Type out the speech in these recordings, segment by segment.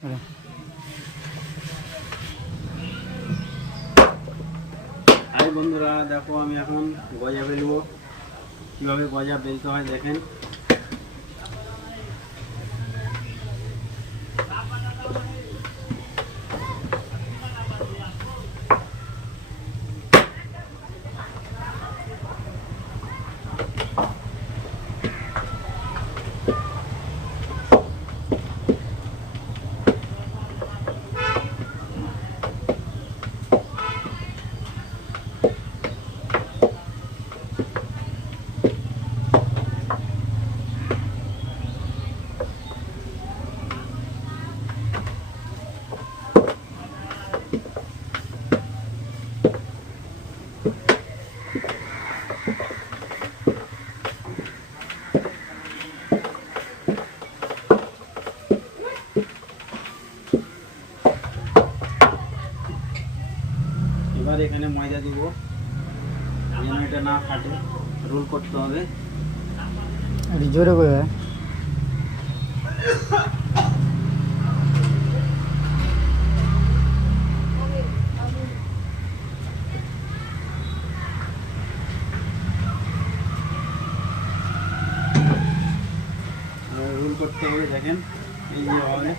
High বন্ধুরা, দেখো আমি এখন গজা বেলবো। কিভাবে গজা বেলতে হয় দেখেন। এবার এখানে ময়দা দিব, যেন এটা না ফাটে। রোল করতে হবে। জোরে করে রোল করতে হবে দেখেন, এই যে হবে।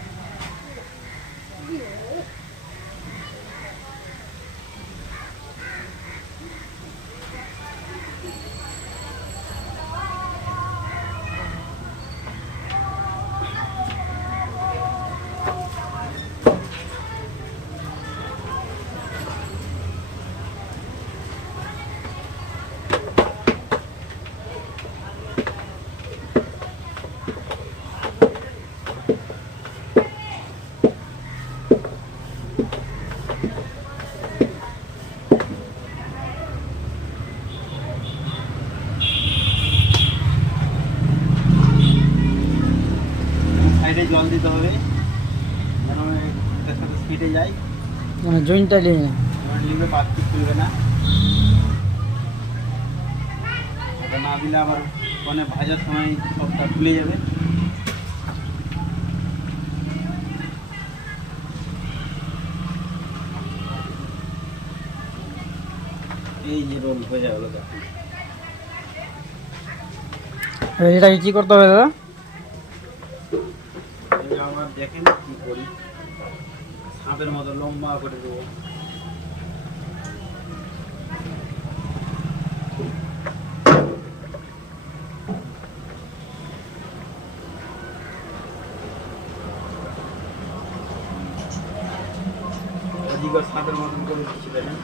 সাইডে জল দিতে হবে যেন এটার সাথে স্পিডে যায়, মানে জয়েন্টটা নিয়ে না। নিলে পাতটি খুলবে না। এটা না দিলে আবার মানে ভাজার সময় সবটা খুলে যাবে। এই যে রোল হয়ে গেলো দেখুন। এটাকে কি করতে হবে দাদা? আবার দেখেন কি করি, সাপের মতো লম্বা করে দেবো। অধিকার সাপের মতন করে দিচ্ছি দেখেন।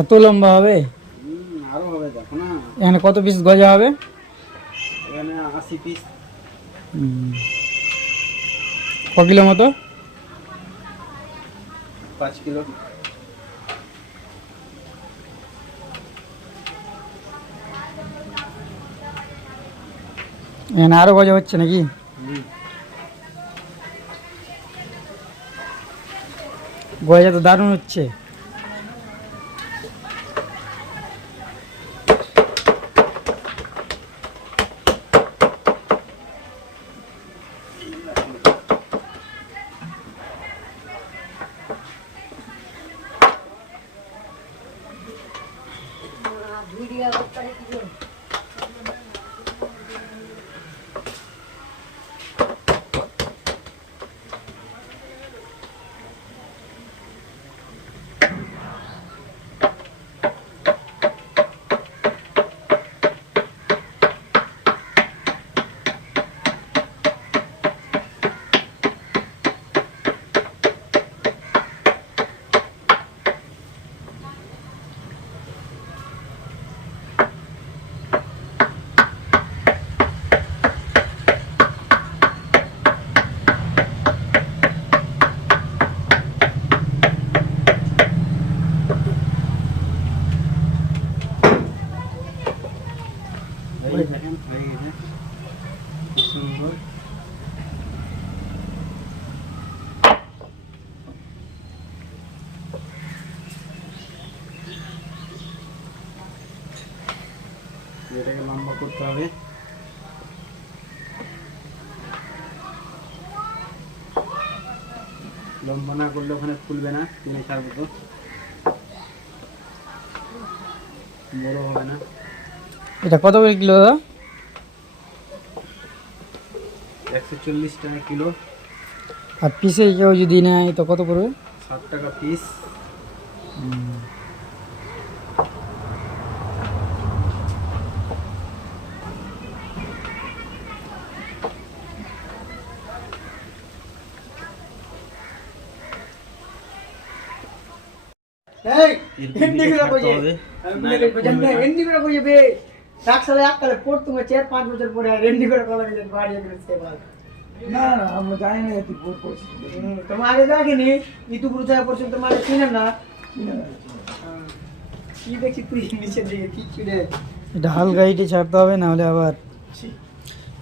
এত লম্বা হবে? আরো হবে, দেখো না। এখানে কত পিস গজা হবে? এখানে 80 পিস। ক কিলো মতো? 5 কিলো। এখানে আরো গজা হচ্ছে নাকি? গজা তো দারুণ হচ্ছে। এটাকে লম্বা করতে হবে। লম্বা না করলে ওখানে ফুলবে না, টেনে ছাড়বো তো, বড় হবে না। এটা কত করে কিলো দাদা? 140 টাকা কিলো। আর পিসে কেউ যদি নেয় তো কত পড়বে? 60 টাকা পিস। না না আমরা জানি না তুই ভোট করছিস তোমার আগে দেখিনি ইতুপুর থেকে পর্যন্ত মানে চিনে না কি দেখছি তুই নিচের দিকে কি ছিড়ে এটা হালকা হিটে ছাড়তে হবে, না হলে আবার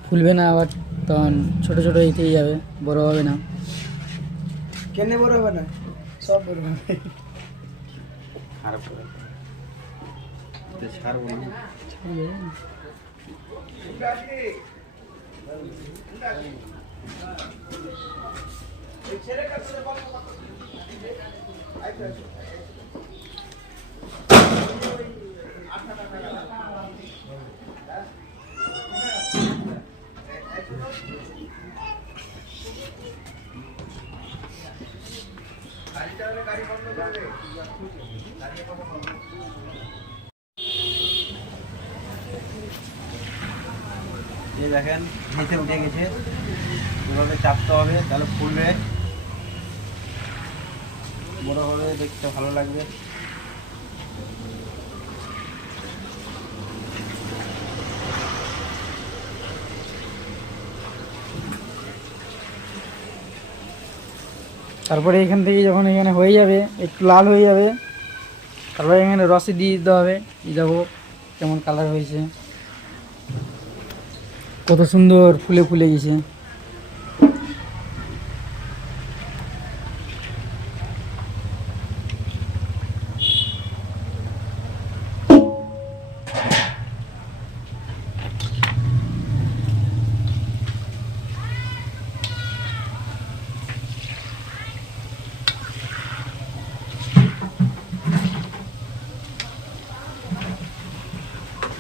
ফুলবে না, আবার তখন ছোট ছোট হিটেই যাবে, বড় হবে না। কেন বড় হবে না? সব বড় হবে। খারাপ করে ছাড়বো না। এই দেখেন নিচে উঠে গেছে, এভাবে চাপতে হবে, তাহলে ফুলবে, বড় হবে, দেখতে ভালো লাগবে। তারপরে এখান থেকে যখন এখানে হয়ে যাবে, একটু লাল হয়ে যাবে, তারপরে এখানে রসে দিয়ে দিতে হবে। এই দেখো কেমন কালার হয়েছে, কত সুন্দর ফুলে ফুলে গেছে।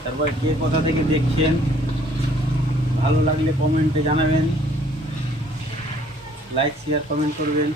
তারপর কে কোথা থেকে দেখছেন, ভালো লাগলে কমেন্টে জানাবেন, লাইক শেয়ার কমেন্ট করবেন।